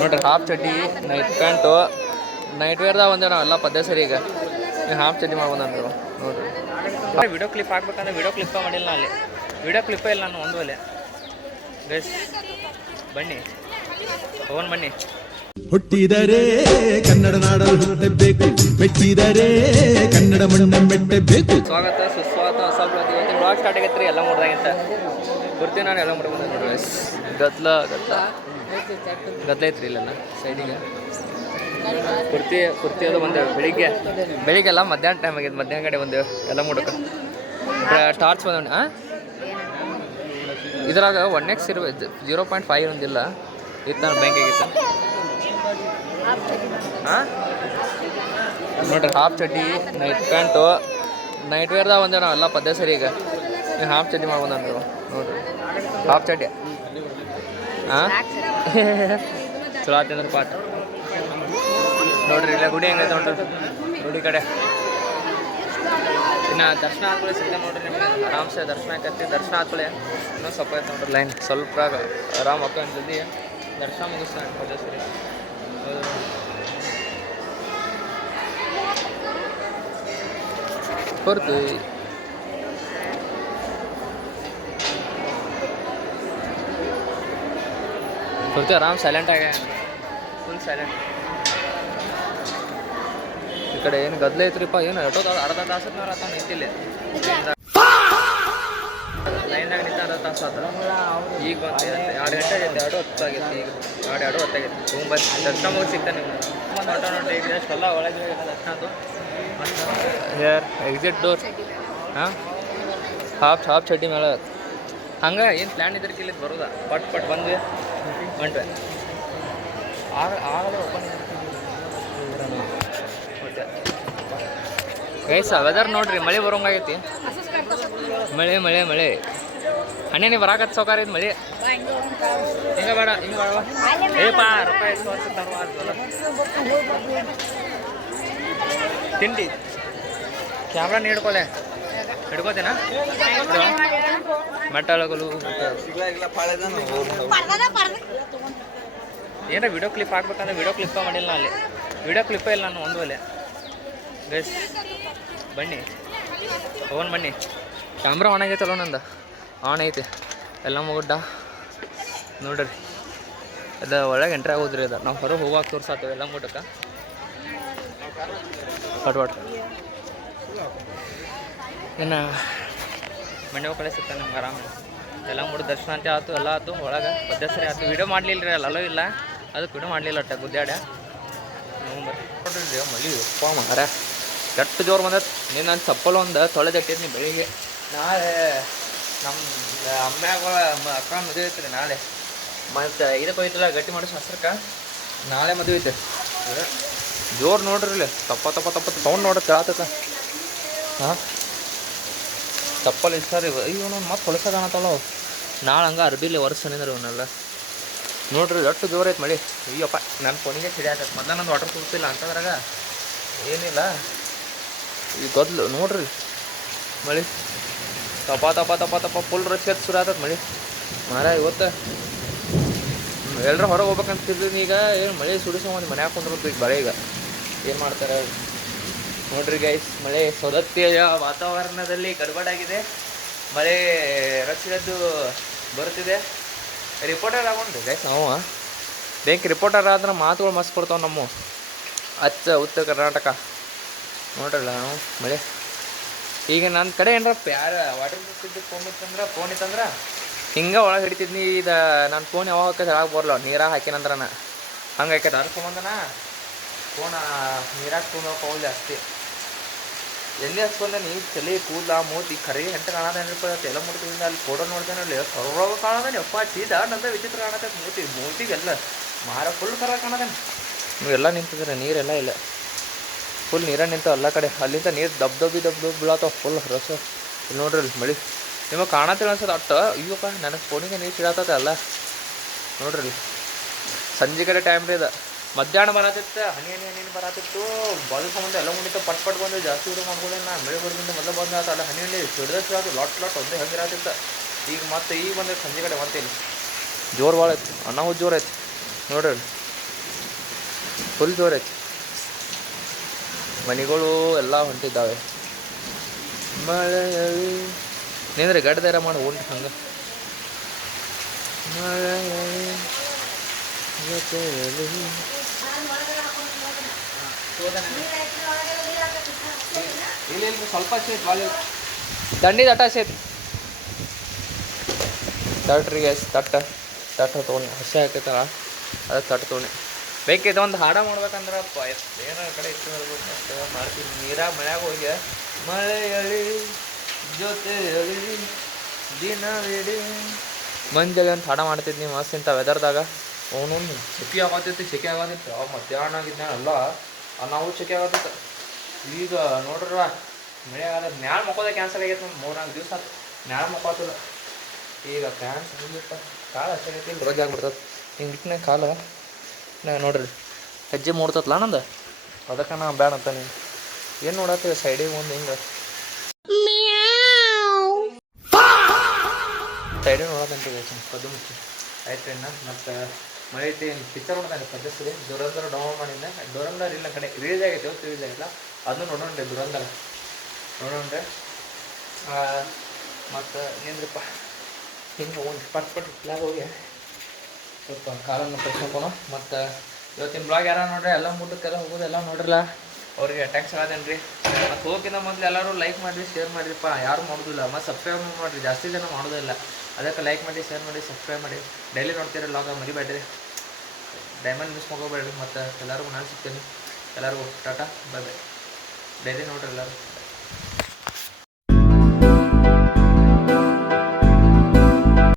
ನೋಡ್ರಿ ಹಾಫ್ ಚಡ್ಡಿ night pant night ವೇರ್ದಾಗ ಒಂದೇ ನಾವೆಲ್ಲ ಪದ್ಯ ಸರಿ ಈಗ ಹಾಫ್ ಚಡ್ಡಿ ಮಾಡ್ಬೋದು ನೋಡ್ರಿ ವಿಡಿಯೋ ಕ್ಲಿಪ್ ಹಾಕ್ಬೇಕಂದ್ರೆ ವಿಡಿಯೋ ಕ್ಲಿಪ್ಪ ಮಾಡಿಲ್ಲ ಅಲ್ಲಿ ವಿಡಿಯೋ ಕ್ಲಿಪ್ಪೇ ಇಲ್ಲ ನಾನು ಒಂದು ಒಲೆ ಗೈಸ್ ಬನ್ನಿ ಹೋಗೋಣ ಬನ್ನಿ. ಹುಟ್ಟಿದರೆ ಕನ್ನಡ ನಾಡಲು ಹುಟ್ಟಬೇಕು, ಮೆಚ್ಚಿದರೆ ಕನ್ನಡ ಮಣ್ಣ ಮೆಟ್ಟಬೇಕು. ಸ್ವಾಗತ ಸುಸ್ವಾಗತ ಹೊಸ ಇವತ್ತಿನ ಬ್ಲಾಗ್ ಸ್ಟಾರ್ಟ್ ಆಗೈತೆ ರೀ ಎಲ್ಲ ಮೂರ್ದಾಗಿಂತ ಬರ್ತೀನಿ ನಾನು ಎಲ್ಲ ಮಾಡ್ಬೋದು ನೋಡ್ರಿ ಗೈಸ್. ಗದ್ಲ ಐತ್ರಿ ಇಲ್ಲೆಲ್ಲ ಸೈಡಿಗೆ ಕುರ್ತಿ ಅದು ಬಂದೇವೆ ಬೆಳಿಗ್ಗೆಲ್ಲ ಮಧ್ಯಾಹ್ನ ಟೈಮ್ ಆಗಿದೆ. ಮಧ್ಯಾಹ್ನ ಕಡೆ ಬಂದೇವೆ ಎಲ್ಲ ಮುಡಕ್ಕೆ ಟಾರ್ಚ್ ಬಂದವಣ್ಣ. ಇದ್ರಾಗ 1x ಇರ್ಬೇಕು 0.5 ಒಂದಿಲ್ಲ ಇತ್ತು ನಾನು ಬ್ಯಾಂಕ್ ಆಗಿತ್ತು. ಹಾಂ ನೋಡ್ರಿ ಹಾಫ್ ಚಡ್ಡಿ ನೈಟ್ ಪ್ಯಾಂಟು ನೈಟ್ ವೇರ್ದಾಗ ಒಂದೇ ನಾವೆಲ್ಲ ಪದ್ಯ ಸರಿ ಈಗ ಹಾಫ್ ಚಡ್ಡಿ ಮಾಡ್ಬೋದು ನೋಡ್ರಿ ಹಾಫ್ ಚಡ್ಡಿ. ಹಾಂ ಚಲೋ ಆತಂದ್ರೆ ಪಾಠ ನೋಡ್ರಿ ಇಲ್ಲ ಗುಡಿ ಹೆಂಗೈತೆ ನೋಡ್ರಿ ಗುಡಿ ಕಡೆ ಇನ್ನು ದರ್ಶನ ಹಾಕೊಳ್ಳಿ ಸಿಗ್ತದೆ ನೋಡ್ರಿ ನಿಮಗೆ ಆರಾಮ್ಸೆ ದರ್ಶನ ಆಕತಿ. ದರ್ಶನ ಹಾಕೊಳ್ಳಿ ಇನ್ನೂ ಸ್ವಲ್ಪ ಐತೆ ನೋಡ್ರಿ ಲೈನ್ ಸ್ವಲ್ಪ ಆರಾಮ್ ಹಾಕೋ ಜಲ್ದಿ ದರ್ಶನ ಮುಗಿಸ್ತಾನೆ ಪದ್ಯ ಸರಿ. ಬರ್ತೀವಿ ಆರಾಮ್ ಸೈಲೆಂಟ್ ಆಗ ಫುಲ್ ಸೈಲೆಂಟ್. ಈ ಕಡೆ ಏನು ಗದ್ಲೆ ಐತ್ರಿಪ್ಪ ಏನು ಅರ್ಧ ತಾಸತ್ನವ್ರು ಆತ ನಿಂತಿಲ್ಲ ಲೈನ್ದಾಗ ನಿಂತ ಅರ್ಧ ತಾಸು ಆತ. ಈಗ ಬಂದು 2 ಗಂಟೆ ಆಗೈತೆ 2:10 ಆಗೈತೆ. ಈಗ 2:10 ಆಗೈತೆ ಬಂದು ದರ್ಶನ ಮುಗಿ ಸಿಗ್ತಾನೆ ನಿಮ್ಗೆ ಹೊಂಟ ನೋಡ್ರಿ. ಈಗ ಎಲ್ಲ ಒಳಗೆ ದರ್ಶನ ಆಯ್ತು. ಹೇರ್ ಎಕ್ಸಿಟ್ ಡೋರ್ ಹಾಂ ಹಾಫ್ ಚಡ್ಡಿ ಮೇಲೆ ಹಂಗೆ ಏನು ಪ್ಲ್ಯಾನ್ ಇದ್ರಕ್ಕೆ ಇಲ್ಲಿ ಬರೋದಾ ಪಟ್ ಬಂದ್ವಿ ಹೊಂಟ್ವೆ ಆಗಲೇ ಓಪನ್ ಗೈಸ್. ವೆದರ್ ನೋಡ್ರಿ ಮಳೆ ಬರೋಂಗಾಗೈತಿ. ಮಳೆ ಹಣ್ಣೆ ನೀವು ಬರಾಕತ್ ಸೌಕಾರ ಇದು ಮಳೆ ಹಿಂಗೆ ಬೇಡ ಏಪಾ ರೂಪಾಯಿ ತಿಂಡಿ ಕ್ಯಾಮ್ರಾ ಹಿಡ್ಕೊಲೆ ಹಿಡ್ಕೋತೇನಾ ಮೆಟ್ಟಳಗಲು ಏನಾರ ವಿಡಿಯೋ ಕ್ಲಿಪ್ ಹಾಕ್ಬೇಕಂದ್ರೆ ವಿಡಿಯೋ ಕ್ಲಿಪ್ಪ ಮಾಡಿಲ್ಲ ಅಲ್ಲಿ ವಿಡಿಯೋ ಕ್ಲಿಪ್ಪೇ ಇಲ್ಲ ನಾನು ಒಂದು ಒಲೆ ಗೈಸ್. ಬನ್ನಿ ಹೋಗೋಣ ಬನ್ನಿ. ಕ್ಯಾಮ್ರಾ ಆನ್ ಆಗೈತಲ್ಲ ನಂದು ಆನ್ ಐತೆ ಎಲ್ಲ ಮುಗುಡ್ಡ ನೋಡ್ರಿ ಅದು ಒಳಗೆ ಎಂಟ್ರಿ ಆಗೋದ್ರಿ ಅದು ನಾವು ಹೊರಗೆ ಹೋಗಾಕ ತೋರ್ಸಾತೇವೆ ಎಲ್ಲ ಮುಟ್ಟಕ್ಕೆ ಪಟ್ವಾಟ್ ಇನ್ನು ಮನೆ ಕಡೆ ಸಿಗ್ತಾನೆ ನಮ್ಗೆ ಆರಾಮ ಎಲ್ಲ ಮುಟ್ಟು ದರ್ಶನ ಅಂತ ಆಯ್ತು ಎಲ್ಲ ಆಯ್ತು ಒಳಗೆ ಪದ್ಯ ಸರಿ ಆಯ್ತು. ವಿಡಿಯೋ ಮಾಡಲಿಲ್ಲ ರೀ ಅಲ್ಲೋ ಇಲ್ಲ ಅದಕ್ಕೆ ವಿಡಿಯೋ ಮಾಡಲಿಲ್ಲ ಅಟ್ಟ ಗುದ್ದಾಡ ನೋಡ್ರಿ ಮಳಿ ಉಪ್ಪ ಮಾರ ಕೆಟ್ಟ ಜೋರು ಬಂದೈತೆ. ನೀನು ನನ್ನ ಚಪ್ಪಲ್ ಒಂದು ತೊಳೆದಟ್ಟಿದ್ನಿ ಬೆಳಿಗ್ಗೆ. ನಾಳೆ ನಮ್ಮ ಅಮ್ಮ್ಯಾಗ ಅಕ್ಕ ಮದುವೆ ಐತ್ರಿ ನಾಳೆ. ಮತ್ತು ಇದಕ್ಕೆ ಹೋಯ್ತಲ್ಲ ಗಟ್ಟಿ ಮಾಡೋ ಶಾಸ್ತ್ರಕ್ಕೆ ನಾಳೆ ಮದುವೆ ಐತೆ. ಜೋರು ನೋಡ್ರಿ ಇಲ್ಲಿ ತಪ್ಪ ಸೌಂಡ್ ನೋಡೋದು ಕೇಳತ್ತ. ಹಾಂ ಚಪ್ಪಲ್ ಇಷ್ಟ ರೀ ಅಯ್ಯೋ ನಾನು ಮತ್ತೆ ಹೊಲಸ ಕಾಣತ್ತಲ್ಲ ನಾಳೆ ಹಂಗೆ ಅರ್ಬಿಲಿ ವರ್ಷನಿಂದ್ರಿ ಇವನ್ನೆಲ್ಲ ನೋಡ್ರಿ ಎಷ್ಟು ಜೋರು ಐತೆ ಮಳೆ. ಅಯ್ಯಪ್ಪ ನನ್ನ ಫೋನಿಗೆ ಸಿಡಿ ಆಗ್ತೈತೆ. ಮೊದಲ ನಂದು ವಾಟರ್ ತುಂಬಿಲ್ಲ ಅಂತಂದ್ರಾಗ ಏನಿಲ್ಲ ಈ ಗದ್ಲು ನೋಡ್ರಿ ಮಳೆ ತಪ್ಪ ಫುಲ್ ರಶ್ ಎತ್ತು ಶುರು ಆಗ್ತದೆ ಮಳೆ ಮಾರ. ಇವತ್ತು ಎಲ್ಲರೂ ಹೊರಗೆ ಹೋಗ್ಬೇಕಂತಿದ್ದೀನಿ. ಈಗ ಏನು ಮಳೆ ಸುಡಿಸ್ಕೊಂಡು ಮನ್ಯಾಗ ಕುಂದ್ರದ್ದು ಈಗ ಬಳೆ ಈಗ ಏನು ಮಾಡ್ತಾರೆ ನೋಡ್ರಿ ಗೈಸ್. ಮಳೆ ಸೌದತ್ತಿಯ ವಾತಾವರಣದಲ್ಲಿ ಗಡ್ಬಡಾಗಿದೆ. ಮಳೆ ರಚ್ಚಿದ್ದು ಬರುತ್ತಿದೆ. ರಿಪೋರ್ಟರ್ ಆಗೋಣ್ರಿ ಗೈಸ್ ನಾವು ಬ್ಯಾಂಕ್ ರಿಪೋರ್ಟರ್ ಆದ್ರೆ ಮಾತುಗಳು ಮಸ್ತ್ ಕೊಡ್ತಾವೆ ನಮ್ಮ ಉತ್ತರ ಕರ್ನಾಟಕ ನೋಡ್ರಲ್ಲ ನಾವು ಮಳೆ. ಈಗ ನನ್ನ ಕಡೆ ಏನಾರ ಯಾರ ವಾಟರ್ ಫೋನ್ ಇತ್ತಂದ್ರೆ ಹಿಂಗೆ ಒಳಗೆ ಹಿಡಿತಿದ್ನಿ. ಇದು ನನ್ನ ಫೋನ್ ಯಾವಾಗ ಹಾಕಿ ಬರಲ್ಲ ನೀರಾಗ ಹಾಕಿನಂದ್ರೆ ಹಂಗೆ ಹಾಕೈತೆ ಹರ್ಸ್ಕೊಂಬಂದನ ಫೋನ ನೀರಾಗ ತೊಗೊಂಡು ಜಾಸ್ತಿ ಎಲ್ಲಿ ಹಚ್ಕೊಂಡೆ ನೀ ಚಳಿ ಕೂದಲ ಮೂತಿ ಕರಿ ಹೆಂಟ ಕಾಣದೇನ್ರಿಪ್ಪ ಎಲ್ಲ ಮುಡ್ತಿದ್ದ ಅಲ್ಲಿ ಫೋಟೋ ನೋಡ್ತೇನೆ ಅಲ್ಲಿ ಸರ್ವಾಗ ಕಾಣದೇನೆ ಅಪ್ಪ ಚೀದ ನಂದ ವಿಚಿತ್ರ ಕಾಣತೈತೆ ಮೂತಿಗೆಲ್ಲ ಮಾರ ಫುಲ್ ಕರ ಕಾಣದೇನೆ. ನೀವೆಲ್ಲ ನಿಂತಿದ್ರೆ ನೀರೆಲ್ಲ ಇಲ್ಲ ಫುಲ್ ನೀರ ನಿಂತು ಎಲ್ಲ ಕಡೆ ಅಲ್ಲಿಂದ ನೀರು ದಬ್ಬಿ ಬೀಳತ್ತವ ಫುಲ್ ರಸ. ನೋಡ್ರಿ ಅಲ್ಲಿ ಮಳೆ ನಿಮಗೆ ಕಾಣತ್ತಿಲ್ಲ ಅನ್ಸೋದು ಅಟ್ಟ. ಅಯ್ಯಪ್ಪ ನನಗೆ ಫೋನಿಗೆ ನೀರು ಸಿಡಾತದೆ ಅಲ್ಲ ನೋಡ್ರಿ. ಸಂಜೆ ಕಡೆ ಟೈಮ್ ರೀ ಇದು. ಮಧ್ಯಾಹ್ನ ಬರತ್ತಿತ್ತು ಹನಿ ಬರತ್ತಿತ್ತು ಬಾಜು ಸಂಬಂಧ ಎಲ್ಲ ಮುಂದಿತ್ತು ಪಟ್ ಬಂದು ಜಾಸ್ತಿ ಊಟ ಮಾಡ್ಕೊಂಡೆ. ನಾನು ಬೆಳೆ ಬರೋದಿಂದ ಮೊದಲು ಬಂದಾತ ಅಲ್ಲ ಹನಿ ಸಿಡ್ದಷ್ಟು ಲಾಟ್ ಒಂದೇ ಹಂಗಿರತ್ತಿತ್ತು. ಈಗ ಮತ್ತೆ ಈಗ ಬಂದ್ರೆ ಸಂಜೆ ಕಡೆ ಮತ್ತೆ ಇಲ್ಲಿ ಜೋರು ಭಾಳ ಐತಿ ಅನ್ನ ಜೋರು ಐತಿ ನೋಡ್ರಿ. ಫುಲ್ ಜೋರೈತಿ. ಮನೆಗಳು ಎಲ್ಲ ಹೊಂಟಿದ್ದಾವೆ. ಮಳೆಯಲಿ ನಿಂದ್ರೆ ಗಡ್ದಾರ ಮಾಡಿ ಉಂಟು ಹಂಗೆ. ಮಳೆಯಲಿ ಜೊತೆಯಲಿ ಇಲ್ಲ ಸ್ವಲ್ಪ ಸೇತ್ ದಂಡಿದ ಅಟ ಸೇತ್ ತಟ್ರಿಗೆ ತಟ್ಟ ತೊಗೊಂಡು ಹಸಿ ಹಾಕೈತಲ್ಲ ಅದು ತಟ್ಟು ತೊಗೊಂಡು ಬೇಕಿದ್ದು ಒಂದು ಹಾಡ ಮಾಡ್ಬೇಕಂದ್ರೆ ಏನೋ ಕಡೆ ಇಟ್ಟು ಹೇಳ್ಬೇಕು ಮಾಡ್ತೀನಿ. ನೀರಾಗ ಮನ್ಯಾಗ ಹೋಗಿ ಮಳೆಯಳಿ ಜೊತೆಯಳಿ ದಿನವಿಡಿ ಮಂಜಾಗ ಅಂತ ಹಾಡ ಮಾಡ್ತಿದ್ನಿ ಮಸ್ತ್ ಇಂಥ ವೆದರ್ದಾಗ. ಅವನು ಸೆಕೆ ಆಗತ್ತಿತ್ತು ಅವಾಗ ಮಧ್ಯಾಹ್ನ ಆಗಿದ್ನ ಅಲ್ಲ ನಾವು ಸೆಕೆ ಆಗತ್ತಿತ್ತು. ಈಗ ನೋಡ್ರ ಮಳೆ ಆಗದ ಮ್ಯಾಲ ಮಕ್ಕೋದ ಕ್ಯಾನ್ಸಲ್ ಆಗೈತೆ. ಒಂದು 3-4 ದಿವಸ ಆಯ್ತು ಮ್ಯಾಲ ಮಕ್ಕೋತದ. ಈಗ ಫ್ಯಾನ್ಸ್ ಬಂದಿಪ್ಪ ಕಾಲು ಹಸಿ ಆಗೈತಿ ರೋಜ್ ಆಗ್ಬಿಡ್ತದೆ. ಹಿಂಗೆ ಇಟ್ಟನೆ ಕಾಲು ನೋಡ್ರಿ ಹೆಜ್ಜೆ ಮೂಡ್ತತ್ಲ ನಂದು. ಅದಕ್ಕೆ ನಾ ಬ್ಯಾಡ ಅಂತ ನೀನು ಏನು ನೋಡತ್ತೀವಿ ಸೈಡಿಗೆ ಒಂದು ಹಿಂಗೆ ಸೈಡಿಗೆ ನೋಡೋದಂತೀವಿ ಪದ್ದು ಮುಚ್ಚಿ ಆಯ್ತು. ಇನ್ನು ಮತ್ತು ಮಳೆ ಐತಿ ಪಿಕ್ಚರ್ ನೋಡ್ದಂಗೆ ಪದ್ಧತಿ ದುರಂಧರ ಡೌನ್ಲೋಡ್ ಮಾಡಿದ್ದೆ. ದುರಂಧರ ಇಲ್ಲ ಕಡೆ ರಿಲೀಸ್ ಆಗೈತೆ ರಿಲೀಸ್ ಆಗಿಲ್ಲ ಅದನ್ನು ನೋಡೋಣ್ರಿ. ದುರಂಧರ ನೋಡೋಣ್ರಿ. ಮತ್ತು ನಿಂದ್ರಪ್ಪ ಹಿಂಗೆ ಒಂದು ಪಟ್ ಇಟ್ಲಾಗ ಹೋಗಿ ಸ್ವಲ್ಪ ಕಾಲನ್ನು ಕಟ್ಸ್ಕೊಳ. ಮತ್ತು ಇವತ್ತಿನ ಬ್ಲಾಗ್ ಯಾರು ನೋಡ್ರಿ ಎಲ್ಲ ಮುಟ್ಟಕ್ಕೆಲ್ಲ ಹೋಗೋದು ಎಲ್ಲ ನೋಡ್ರಲ್ಲ ಅವ್ರಿಗೆ ಟ್ಯಾಂಕ್ಸ್ ಆಗದೇನು ರೀ. ಮತ್ತು ಹೋಗಿನ ಮೊದಲು ಎಲ್ಲರೂ ಲೈಕ್ ಮಾಡಿರಿ ಶೇರ್ ಮಾಡಿರಿಪ್ಪ. ಯಾರು ಮಾಡೋದಿಲ್ಲ ಮತ್ತು ಸಬ್ಸ್ಕ್ರೈಬ್ ಮಾಡಿರಿ. ಜಾಸ್ತಿ ಜನ ಮಾಡೋದಿಲ್ಲ. ಅದಕ್ಕೆ ಲೈಕ್ ಮಾಡಿ ಶೇರ್ ಮಾಡಿ ಸಬ್ಸ್ಕ್ರೈಬ್ ಮಾಡಿ. ಡೈಲಿ ನೋಡ್ತೀರಿ ಲಾಗ ಮರಿಬೇಡ್ರಿ. Diamond miss ಮಾಡ್ಕೋಬೇಡ್ರಿ. ಮತ್ತು ಎಲ್ಲರಿಗೂ ನಾನು ಸಿಗ್ತೀನಿ. ಎಲ್ಲರಿಗೂ ಟಾಟಾ ಬೈ ಬೈ. ಡೈಲಿ ನೋಡ್ರಿ ಎಲ್ಲರೂ.